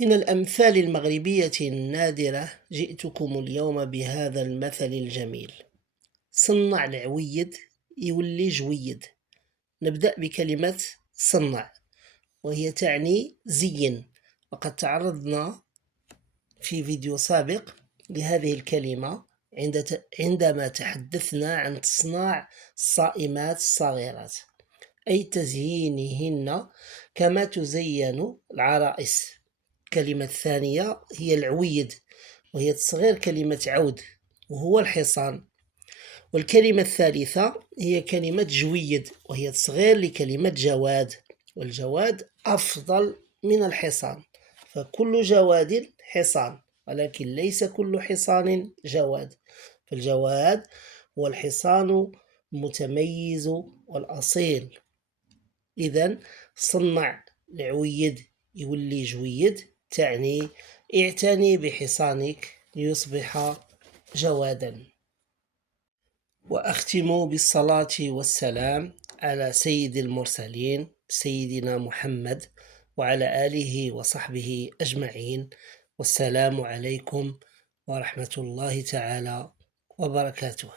من الأمثال المغربية النادرة جئتكم اليوم بهذا المثل الجميل: صنع العويد يولي جويد. نبدأ بكلمة صنع، وهي تعني زين، وقد تعرضنا في فيديو سابق لهذه الكلمة عندما تحدثنا عن تصنيع الصائمات الصغيرات، أي تزيينهن كما تزين العرائس. الكلمة الثانية هي العويد، وهي تصغير كلمة عود وهو الحصان. والكلمة الثالثة هي كلمة جويد، وهي تصغير لكلمة جواد، والجواد أفضل من الحصان، فكل جواد حصان، ولكن ليس كل حصان جواد، فالجواد هو الحصان المتميز والأصيل. إذن صنع العويد يولي جويد تعني اعتني بحصانك ليصبح جوادا. وأختم بالصلاة والسلام على سيد المرسلين سيدنا محمد وعلى آله وصحبه أجمعين، والسلام عليكم ورحمة الله تعالى وبركاته.